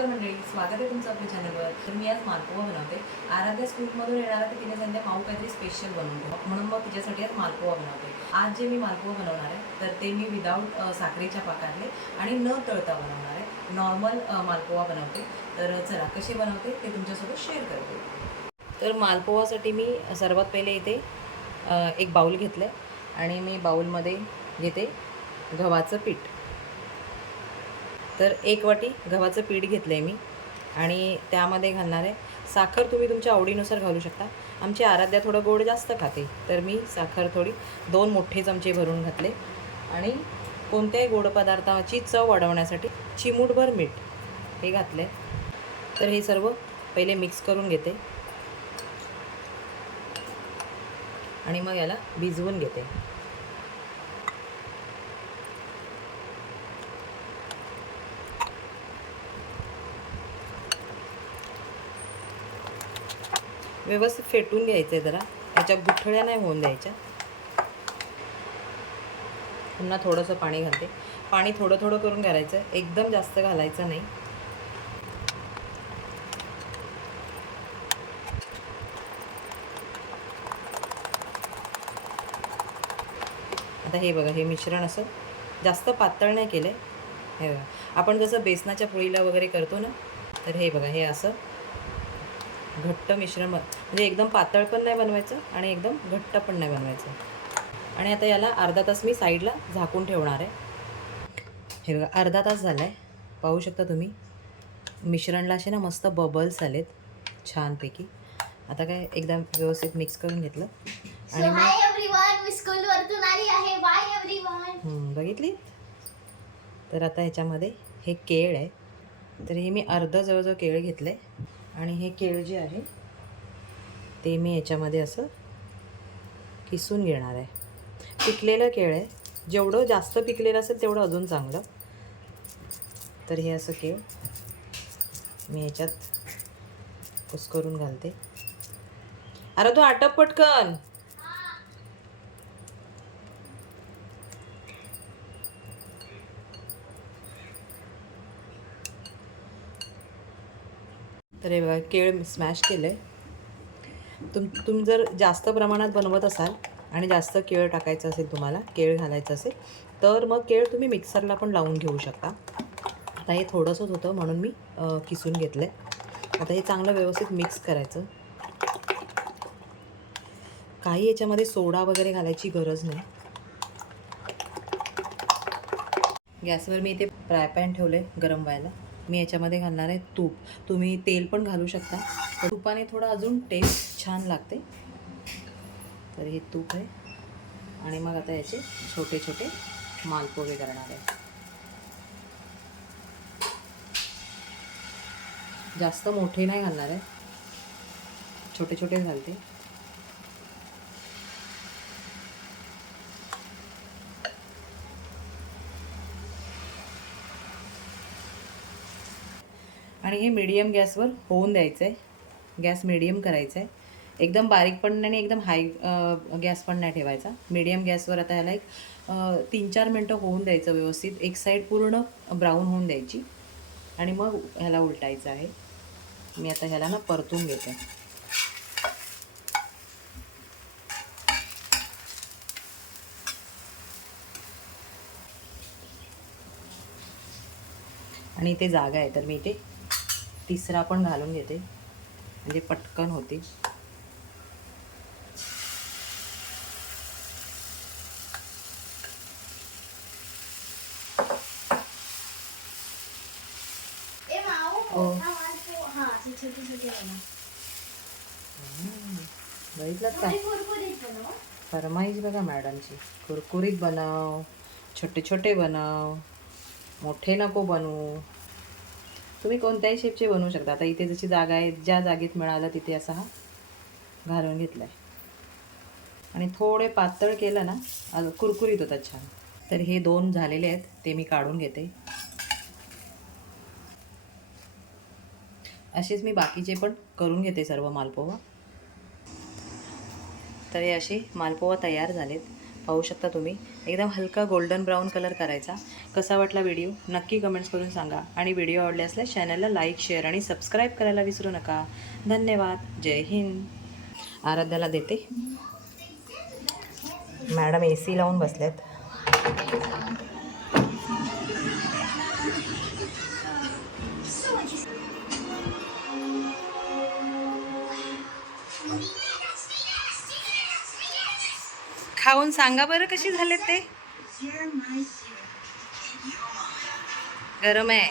नमस्कार मंडळी स्वागत आहे तुमचं आपल्या चॅनलवर तर मी आज मालपोहा बनवते. आराध्या स्कूलमधून येणार तर तिने सांगितलं माऊ काहीतरी स्पेशल बनवून म्हणून मग तिच्यासाठी आज मालपोहा बनवते. आज जे मी मालपोहा बनवणार आहे तर ते मी विदाऊट साखरेच्या पाकातले आणि न तळता बनवणार आहे. नॉर्मल मालपोहा बनवते. तर चला कसे बनवते ते तुमच्यासोबत शेअर करते. तर मालपोहासाठी मी सर्वात पहिले इथे एक बाऊल घेतलं आहे आणि मी बाऊलमध्ये घेते गव्हाचं पीठ. तर एक वाटी गव्हाचं पीठ घेतलं आहे मी. आणि त्यामध्ये घालणार आहे. साखर तुम्ही तुमच्या आवडीनुसार घालू शकता. आमची आराध्या थोडं गोड जास्त खाते तर मी साखर थोडी दोन मोठे चमचे भरून घातले. आणि कोणत्याही गोड पदार्थाची चव वाढवण्यासाठी चिमूटभर मीठ हे घातले तर हे सर्व पहिले मिक्स करून घेते. आणि मग याला भिजवून घेते. व्यवस्थित फेटून घ्यायचं आहे जरा. याच्या गुठळ्या नाही होऊन द्यायच्या. पुन्हा थोडंसं पाणी घालते. पाणी थोडं थोडं करून घालायचं. एकदम जास्त घालायचं नाही. आता हे बघा हे मिश्रण असं जास्त पातळ नाही केलं आहे हे बघा. आपण जसं बेसनाच्या पोळीला वगैरे करतो ना तर हे बघा हे असं घट्ट मिश्रण बन म्हणजे एकदम पातळ पण नाही बनवायचं आणि एकदम घट्ट पण नाही बनवायचं. आणि आता याला अर्धा तास मी साईडला झाकून ठेवणार आहे. हे बघा अर्धा तास झाला आहे पाहू शकता तुम्ही. मिश्रणला असे ना मस्त बबल्स आलेत छानपैकी. आता काय एकदा व्यवस्थित मिक्स करून घेतलं. आणि मग बघितली? तर आता ह्याच्यामध्ये हे केळ आहे. तर हे मी अर्ध जवळजवळ केळ घेतलं आहे आणि हे केळ जे आहे ते मी याच्यामध्ये असं किसून घेणार आहे. पिकलेलं केळ आहे. जेवढं जास्त पिकलेलं असेल तेवढं अजून चांगलं. तर हे असं केळ मी याच्यात कुस्करून घालते. अरे तू आटप पटकन! तर हे बघा केळ स्मॅश केलं आहे तुम तुम्ही जर जास्त प्रमाणात बनवत असाल आणि जास्त केळ टाकायचं असेल तुम्हाला केळ घालायचं असेल तर मग केळ तुम्ही मिक्सरला पण लावून घेऊ शकता. आता हे थोडंसंच होतं म्हणून मी किसून घेतलं आहे आता हे चांगलं व्यवस्थित मिक्स करायचं. काही याच्यामध्ये सोडा वगैरे घालायची गरज नाही. गॅसवर मी इथे फ्राय पॅन ठेवलं आहे गरम व्हायला. मी याच्यामध्ये घालणार आहे तूप. तुम्ही तेल पण घालू शकता. तुपाने थोडं अजून टेस्ट छान लागते. तर हे तूप आहे. आणि मग आता याचे छोटे छोटे मालपोहे करणार आहे. जास्त मोठे नाही घालणार आहे. छोटे छोटे घालते. आणि हे मीडियम गॅसवर होऊन द्यायचं आहे गॅस मीडियम करायचा आहे एकदम बारीक पण नाही आणि एकदम हाय गॅस पण नाही ठेवायचा. मीडियम गॅसवर आता ह्याला एक तीन चार मिनटं होऊन द्यायचं व्यवस्थित. एक साईड पूर्ण ब्राऊन होऊन द्यायची. आणि मग ह्याला उलटायचं आहे. मी आता ह्याला ना परतून घेते. आणि इथे जागा आहे तर मी इथे तिसरा पण घालून घेते. म्हणजे पटकन होती. हो. बघितलं का? फरमाईश बघा मॅडमची. कुरकुरीत बनव छोटे छोटे बनव मोठे नको बनवू. तुम्ही कोणत्याही शेपचे बनवू शकता. आता इथे जशी जागा आहे ज्या जागेत मिळालं तिथे असा हा घालून घेतला आहे आणि थोडे पातळ केलं ना कुरकुरीत होतात छान. तर हे दोन झालेले आहेत ते मी काढून घेते. असेच मी बाकीचे पण करून घेते सर्व मालपोहा तर हे असे मालपोहा तयार झालेत. पाहू शकता तुम्ही. एकदम हलका गोल्डन ब्राऊन कलर करायचा. कसा वाटला व्हिडिओ नक्की कमेंट्स करून सांगा. आणि व्हिडिओ आवडले असल्यास चॅनलला लाईक शेअर आणि सबस्क्राईब करायला विसरू नका. धन्यवाद. जय हिंद. आराध्याला देते. मॅडम ए सी लावून बसल्यात खाऊन सांगा बरं कशी झाले ते? गरम आहे.